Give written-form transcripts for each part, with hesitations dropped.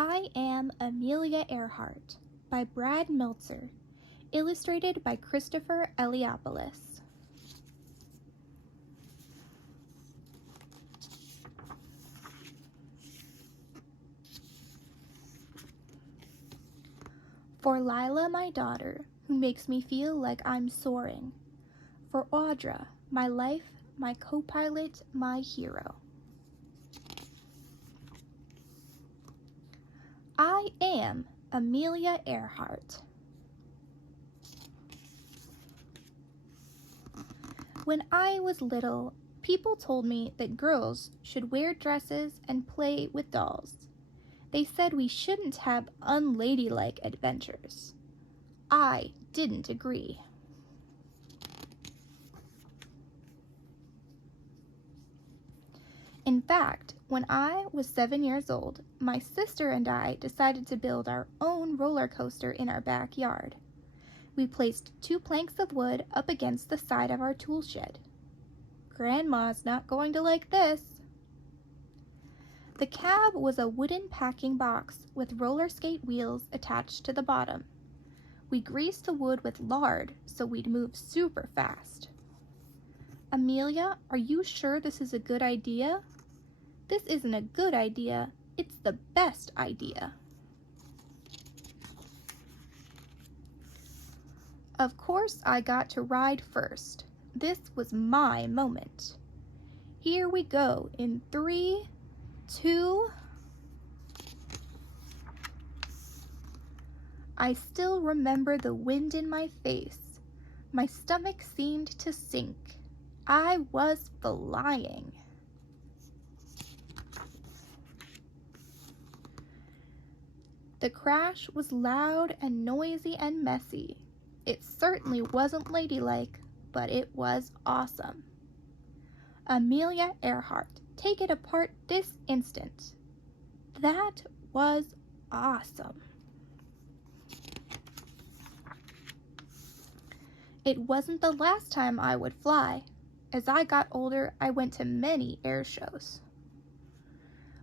I Am Amelia Earhart by Brad Meltzer, illustrated by Christopher Eliopoulos. For Lila, my daughter, who makes me feel like I'm soaring. For Audra, my life, my co-pilot, my hero. I am Amelia Earhart. When I was little, people told me that girls should wear dresses and play with dolls. They said we shouldn't have unladylike adventures. I didn't agree. In fact, when I was 7 years old, my sister and I decided to build our own roller coaster in our backyard. We placed 2 planks of wood up against the side of our tool shed. Grandma's not going to like this. The cab was a wooden packing box with roller skate wheels attached to the bottom. We greased the wood with lard so we'd move super fast. Amelia, are you sure this is a good idea? This isn't a good idea, it's the best idea. Of course I got to ride first. This was my moment. Here we go in 3, 2. I still remember the wind in my face. My stomach seemed to sink. I was flying. The crash was loud and noisy and messy. It certainly wasn't ladylike, but it was awesome. Amelia Earhart, take it apart this instant. That was awesome. It wasn't the last time I would fly. As I got older, I went to many air shows.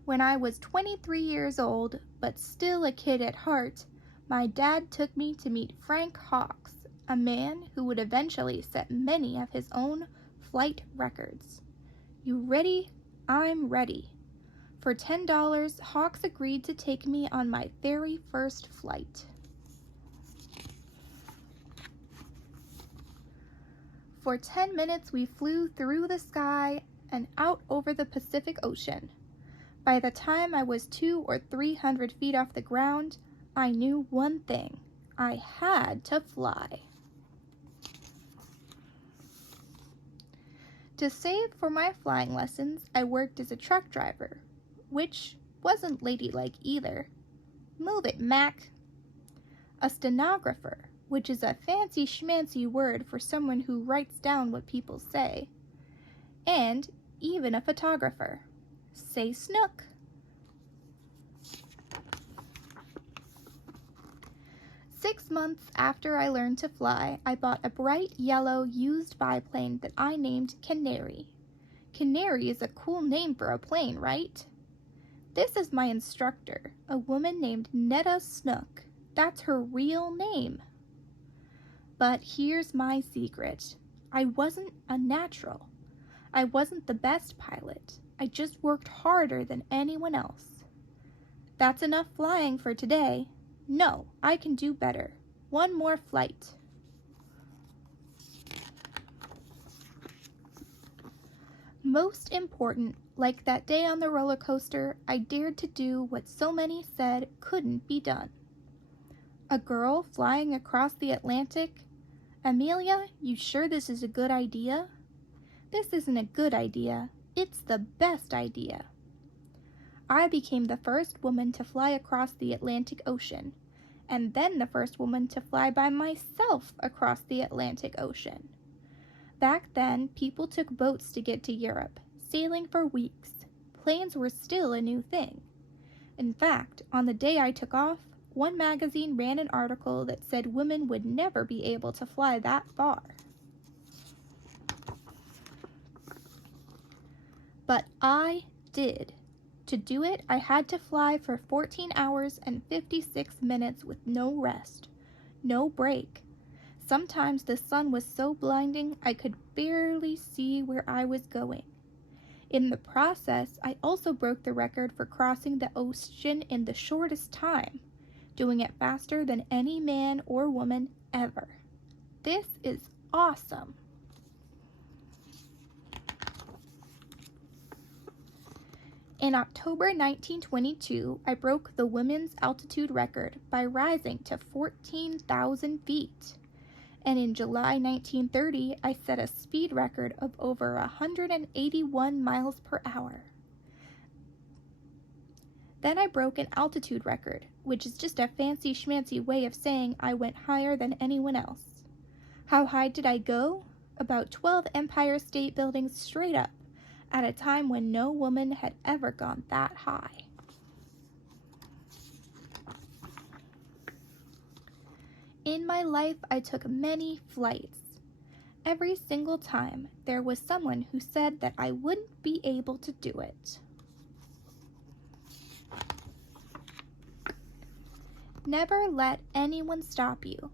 When I was 23 years old, but still a kid at heart, my dad took me to meet Frank Hawks, a man who would eventually set many of his own flight records. You ready? I'm ready. For $10, Hawks agreed to take me on my very first flight. For 10 minutes, we flew through the sky and out over the Pacific Ocean. By the time I was 200 or 300 feet off the ground, I knew one thing. I had to fly. To save for my flying lessons, I worked as a truck driver, which wasn't ladylike either. Move it, Mac. A stenographer, which is a fancy schmancy word for someone who writes down what people say. And even a photographer. Say snook. Six months after I learned to fly, I bought a bright yellow used biplane that I named Canary. Canary is a cool name for a plane, right? This is my instructor, a woman named Netta Snook. That's her real name. But here's my secret. I wasn't a natural. I wasn't the best pilot. I just worked harder than anyone else. That's enough flying for today. No, I can do better. One more flight. Most important, like that day on the roller coaster, I dared to do what so many said couldn't be done. A girl flying across the Atlantic? Amelia, you sure this is a good idea? This isn't a good idea. It's the best idea. I became the first woman to fly across the Atlantic Ocean, and then the first woman to fly by myself across the Atlantic Ocean. Back then, people took boats to get to Europe, sailing for weeks. Planes were still a new thing. In fact, on the day I took off, one magazine ran an article that said women would never be able to fly that far. But I did. To do it, I had to fly for 14 hours and 56 minutes with no rest, no break. Sometimes the sun was so blinding I could barely see where I was going. In the process, I also broke the record for crossing the ocean in the shortest time, doing it faster than any man or woman ever. This is awesome. In October 1922, I broke the women's altitude record by rising to 14,000 feet. And in July 1930, I set a speed record of over 181 miles per hour. Then I broke an altitude record, which is just a fancy schmancy way of saying I went higher than anyone else. How high did I go? About 12 Empire State Buildings straight up, at a time when no woman had ever gone that high. In my life, I took many flights. Every single time, there was someone who said that I wouldn't be able to do it. Never let anyone stop you.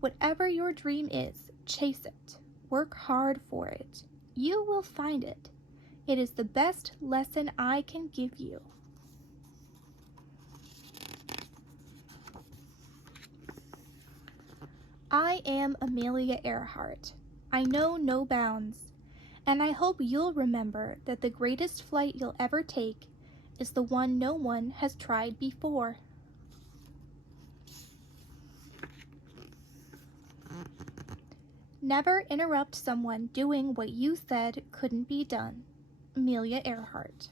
Whatever your dream is, chase it. Work hard for it. You will find it. It is the best lesson I can give you. I am Amelia Earhart. I know no bounds, and I hope you'll remember that the greatest flight you'll ever take is the one no one has tried before. Never interrupt someone doing what you said couldn't be done. Amelia Earhart.